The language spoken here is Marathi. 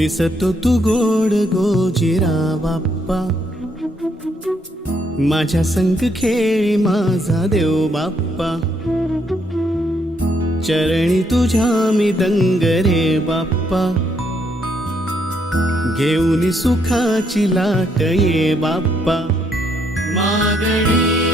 दिसतो तू गोड गोजिरा बाप्पा, माझ्या संग खेळी माझा देव बाप्पा, चरणी तुझ्या मी दंग रे बाप्पा, घेऊन सुखाची लाट ये बाप्पा, मागणी